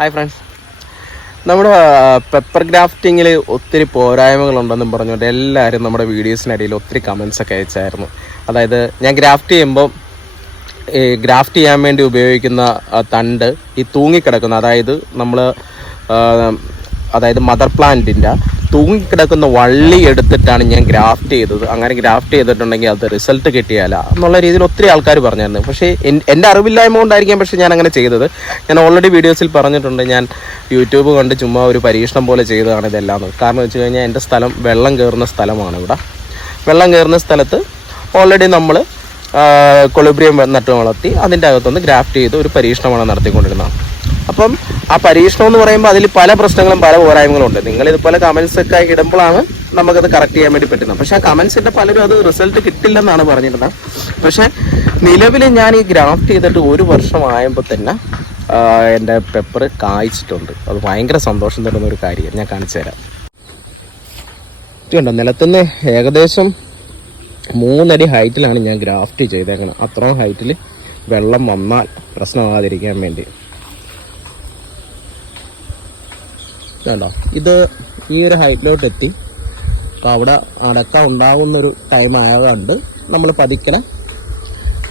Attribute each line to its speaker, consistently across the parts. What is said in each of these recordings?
Speaker 1: Hi friends നമ്മുടെ pepper ഗ്രാഫ്റ്റിങ്ങിൽ ഒത്തിരി പോരായ്മകളുണ്ടെന്നും പറഞ്ഞുകൊണ്ട് എല്ലാവരും നമ്മുടെ വീഡിയോസിനിടയിൽ ഒത്തിരി കമൻസ് ഒക്കെ അയച്ചായിരുന്നു. അതായത് ഞാൻ ഗ്രാഫ്റ്റ് ചെയ്യുമ്പോൾ ഈ ഗ്രാഫ്റ്റ് ചെയ്യാൻ വേണ്ടി ഉപയോഗിക്കുന്ന തണ്ട് ഈ തൂങ്ങിക്കിടക്കുന്ന അതായത് നമ്മൾ അതായത് മദർ പ്ലാന്റിന്റെ തൂങ്ങിക്കിടക്കുന്ന വള്ളി എടുത്തിട്ടാണ് ഞാൻ ഗ്രാഫ്റ്റ് ചെയ്തത്. അങ്ങനെ ഗ്രാഫ്റ്റ് ചെയ്തിട്ടുണ്ടെങ്കിൽ അത് റിസൾട്ട് കിട്ടിയാല. എന്നുള്ള രീതിയിൽ ഒത്തിരി ആൾക്കാർ പറഞ്ഞായിരുന്നു പക്ഷേ എന്റെ അറിവില്ലായ്മ കൊണ്ടായിരിക്കാം പക്ഷേ ഞാൻ അങ്ങനെ ചെയ്തത്. ഞാൻ ഓൾറെഡി വീഡിയോസിൽ പറഞ്ഞിട്ടുണ്ട്. ഞാൻ യൂട്യൂബ് കണ്ട് ചുമ്മാ ഒരു പരീക്ഷണം പോലെ ചെയ്തതാണ് ഇതെല്ലാം. കാരണം വെച്ച് കഴിഞ്ഞാൽ എന്റെ സ്ഥലം വെള്ളം കയറുന്ന സ്ഥലമാണ് ഇവിടെ. വെള്ളം കയറുന്ന സ്ഥലത്ത് ഓൾറെഡി നമ്മൾ കൊളിബ്രിയം നട്ട് വളർത്തി അതിന്റെ അകത്തുനിന്ന് ഗ്രാഫ്റ്റ് ചെയ്ത് ഒരു പരീക്ഷണമാണ് നടത്തിക്കൊണ്ടിരുന്നത്. അപ്പം ആ പരീക്ഷണം എന്ന് പറയുമ്പോൾ അതിൽ പല പ്രശ്നങ്ങളും പല പോരായ്മകളും ഉണ്ട്. നിങ്ങൾ ഇതുപോലെ കമൻസ് ഒക്കെ ഇടുമ്പോഴാണ് നമുക്കത് കറക്റ്റ് ചെയ്യാൻ വേണ്ടി പറ്റുന്നത്. പക്ഷെ ആ കമൻസിന്റെ പലരും അത് റിസൾട്ട് കിട്ടില്ലെന്നാണ് പറഞ്ഞിരുന്നത്. പക്ഷെ നിലവിൽ ഞാൻ ഈ ഗ്രാഫ്റ്റ് ചെയ്തിട്ട് ഒരു വർഷമായപ്പോൾ തന്നെ എന്റെ പെപ്പർ കായ്ച്ചിട്ടുണ്ട്. അത് ഭയങ്കര സന്തോഷം തരുന്ന ഒരു കാര്യം ഞാൻ കാണിച്ചു തരാം. ഇതുണ്ടോ? നിലത്തുനിന്ന് ഏകദേശം മൂന്നടി ഹൈറ്റിലാണ് ഞാൻ ഗ്രാഫ്റ്റ് ചെയ്തേക്കുന്നത് അത്രയും ഹൈറ്റിൽ വെള്ളം വന്നാൽ പ്രശ്നമാകാതിരിക്കാൻ വേണ്ടി. കണ്ടോ? ഇത് ഈ ഒരു ഹൈറ്റിലോട്ട് എത്തി. അപ്പോൾ അവിടെ അടക്ക ഉണ്ടാകുന്നൊരു ടൈം ആയതുകൊണ്ട് നമ്മൾ പതിക്കനെ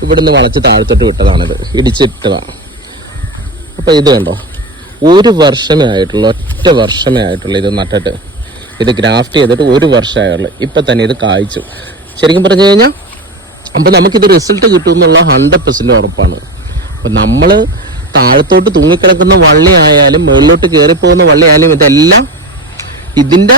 Speaker 1: ഇവിടുന്ന് വളച്ച് താഴ്ത്തിട്ട് വിട്ടതാണിത്. ഇടിച്ചിട്ടതാണ്. അപ്പോൾ ഇത് കണ്ടോ? ഒരു വർഷമേ ആയിട്ടുള്ളൂ ഒറ്റ വർഷമേ ആയിട്ടുള്ളൂ ഇത് നട്ടിട്ട്. ഇത് ഗ്രാഫ്റ്റ് ചെയ്തിട്ട് ഒരു വർഷമായുള്ളൂ ഇപ്പം തന്നെ ഇത് കായ്ച്ചു. ശരിക്കും പറഞ്ഞു കഴിഞ്ഞാൽ അപ്പം നമുക്കിത് റിസൾട്ട് കിട്ടുമെന്നുള്ള ഹൺഡ്രഡ് പെർസെന്റ് ഉറപ്പാണ്. അപ്പം നമ്മൾ താഴത്തോട്ട് തൂങ്ങിക്കിടക്കുന്ന വള്ളി ആയാലും മുകളിലോട്ട് കയറിപ്പോകുന്ന വള്ളി ആയാലും ഇതെല്ലാം ഇതിന്റെ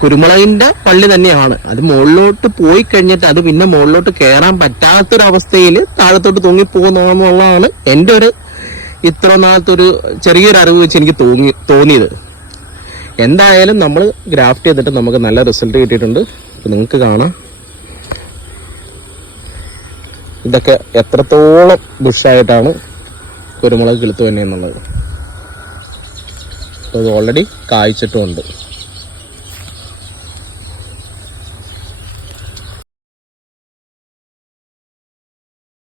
Speaker 1: കുരുമുളകിന്റെ പള്ളി തന്നെയാണ്. അത് മുകളിലോട്ട് പോയി കഴിഞ്ഞിട്ട് അത് പിന്നെ മുകളിലോട്ട് കയറാൻ പറ്റാത്തൊരവസ്ഥയിൽ താഴത്തോട്ട് തൂങ്ങി പോകുന്നുള്ളതാണ് എന്റെ ഒരു ഇത്ര നാളത്തൊരു ചെറിയൊരു അറിവ് വെച്ച് എനിക്ക് തോന്നി തോന്നിയത്. എന്തായാലും നമ്മൾ ഗ്രാഫ്റ്റ് ചെയ്തിട്ട് നമുക്ക് നല്ല റിസൾട്ട് കിട്ടിയിട്ടുണ്ട്. നിങ്ങൾക്ക് കാണാം. ഇതൊക്കെ എത്രത്തോളം ബുഷായിട്ടാണ് കുരുമുളക് കിളുത്തു തന്നെ എന്നുള്ളത്. അപ്പോൾ ഇത് ഓൾറെഡി കായ്ച്ചിട്ടുമുണ്ട്.